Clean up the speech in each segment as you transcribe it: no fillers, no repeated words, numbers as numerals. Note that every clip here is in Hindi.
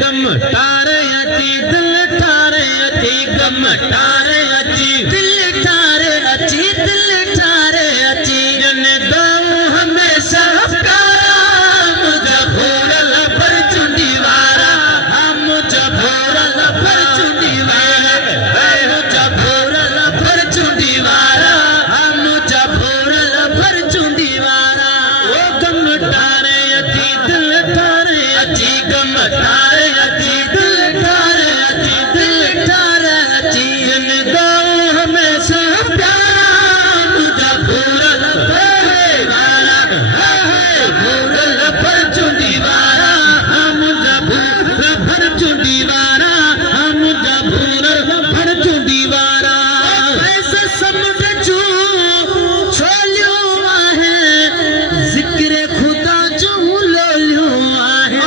गम तारे अची दिल ठारे अची गम तारे अची दिल ठारे अची दिल ठारे अची जन दाऊ हमेशा प्यारा मुझा भोरल पर चुंडी वारा मुझा भोरल पर चुंडी वारा मुझा भोरल पर चुंडी वारा मुझा भोरल पर चुंडी वारा ओ गम तारे अची दिल ठारे अची गम तारे अची दिल ठारे अची दिल ठारे अची जन दाऊ हमेशा प्यारा मुझा भोरल पर वारा भोरल पर चुंडी वारा मुझा भोरल पर चुंडी वारा मुझा भोरल पर चुंडी वारा ऐसे समुद्र जो छोलियो आहे जिक्र खुदा जो लोलियो आहे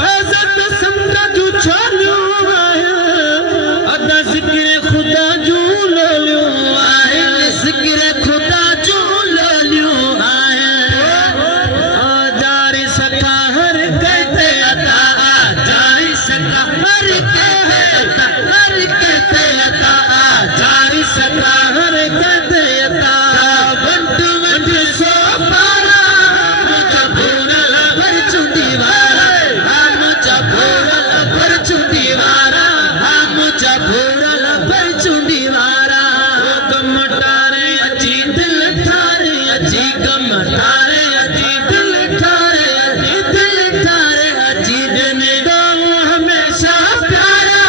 फैज़त समुद्र जो छोलियो आहे अदा जिक्र खुदा जो लोलियो आहे जिक्र खुदा जो लोलियो आहे जारी सका हर कहते अता जारी सका हर कहते अता जारी सका हर कहते अता वंट वंट सो पारा मुझा भोरल पर चुंडी वारा मुझा भोरल पर चुंडी वारा मुझा भोरल पर चुंडी वारा गम तारे अची दिल ठारे अची गम तारे अची दिल ठारे अची दिल ठारे अची दिन दाऊ हमेशा प्यारा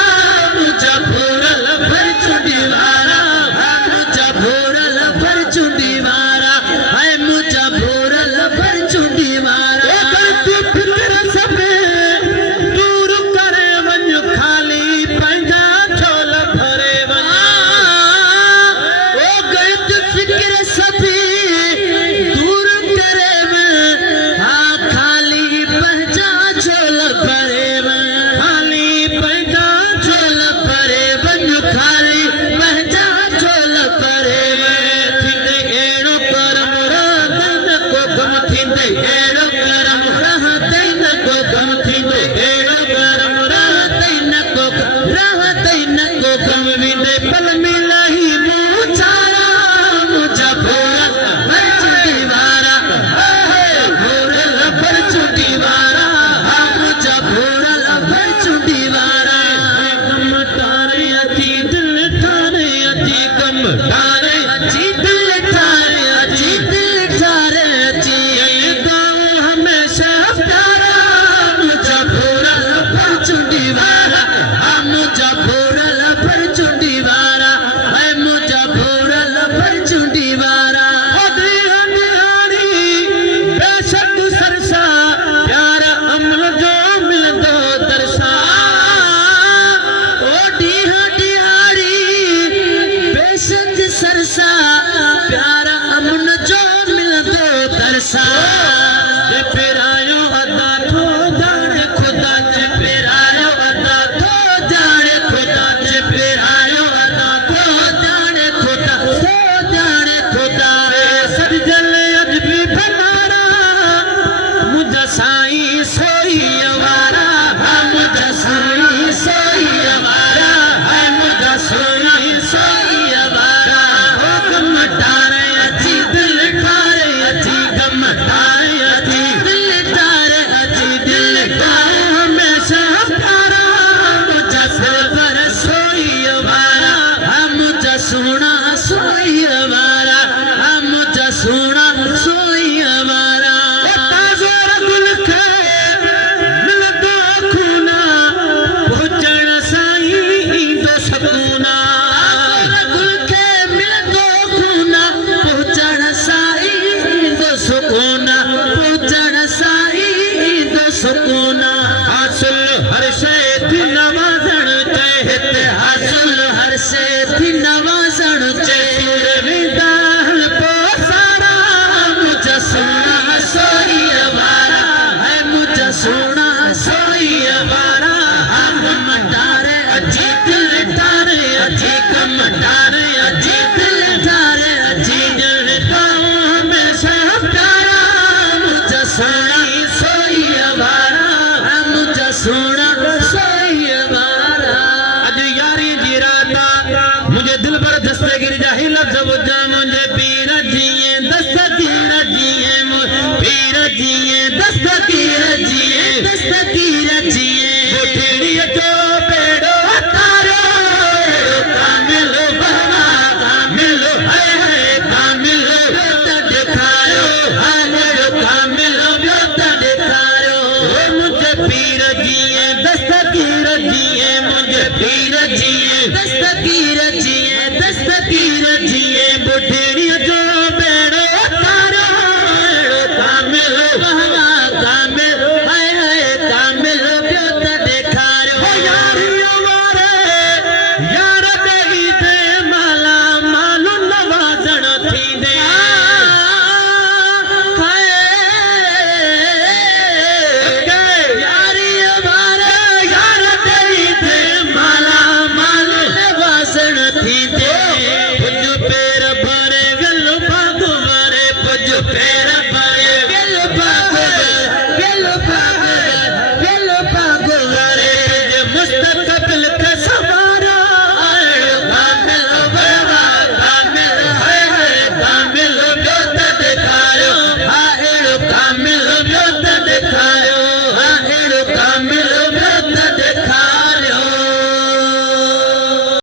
मुझा भोरल पर चुंडी वारा मुझा भोरल पर चुंडी वारा है मुझा भोरल पर चुंडी वारा करती फिक्र सभे दूर करे वञ खाली पंहिंजा छोल भरे वञ ओ गलत फिक्र सभी दूर करे खाली पंहिंजा छोल भरे वञ खाली पंहिंजा छोल भरे वञ खाली पंहिंजा छोल भरे वञ थींदे अहिड़ो करम रहंदे न को गम थींदे अहिड़ो करम रहंदे न को गम थींदे अहिड़ो करम रहंदे न को गम वेंदे पल में लही मूं चारा मुझा भोरल पर चुंडी वारा भोरल पर चुंडी वारा मुझा भोरल पर चुंडी वारा गम तारे अची दिल ठारे अची गम तारे अची दिल ठारे अची दिल ठारे अची दाऊ हमेशा प्यारा मुझा भोरल पर चुंडी वारा मुझा भोरल पर चुंडी वारा मुझा भोरल पर चुंडी वारा निहारी बेशक सरसा प्यार अमल जो मिलंदो दरसा ओ ॾींहं ॾिहाड़ी बेशक सरसा प्यार अमन जो मिलंदो दरसा जे फेरायो अदा थो जाने खुदा जे फेरायो अदा थो जाने खुदा जे फेरायो अदा थो जाने खुदा सजल अजबी भंडारा मुझा साईं सोई वारा मुझा साईं सोई वारा मुझा साईं सोई वारा गम तारे अची दिल ठारे अची गम तारे अची दिल ठारे अची दिल ठारे हमेशा प्यारा मुझा सिलवर सोई वारा मुझा सोना सोई वारा मुझा सोना सोई वारा ताज़ो गुल खे मिलंदो खूना पहुचण साईं ईंदो सकूना गुल खे मिलंदो खूना पहुचण साईं ईंदो सुकूना पहुचण साईं ईंदो सुकूना हासिल हर शइ थी नवाज़ण चए हिते हासिल हर शइ थी नवाज़ण चए वेंदा हल पोइ सारा मुझा सोना सोई वारा मुझा सोना सोई वारा गम तारे अची दिल ठारे अची गम तारे अची दिल ठारे अची दिल दाऊ हमेशा प्यारा मुझा सोई सोई वारा सोना सोई वारा अज यारी जी राता मुझे दिल पर दस्तगीर जाही लफ्ज बुझा मुझे पीर जिए दस्तगीर जिए पीर जिए दस्तगीर जिए दस्तगीर जिए मुठड़ी जो पेड़ो तारो कामिल बहवा कामिल है कामिल दिखायो है कामिल दिखायो मुझे पीर जिए दस्त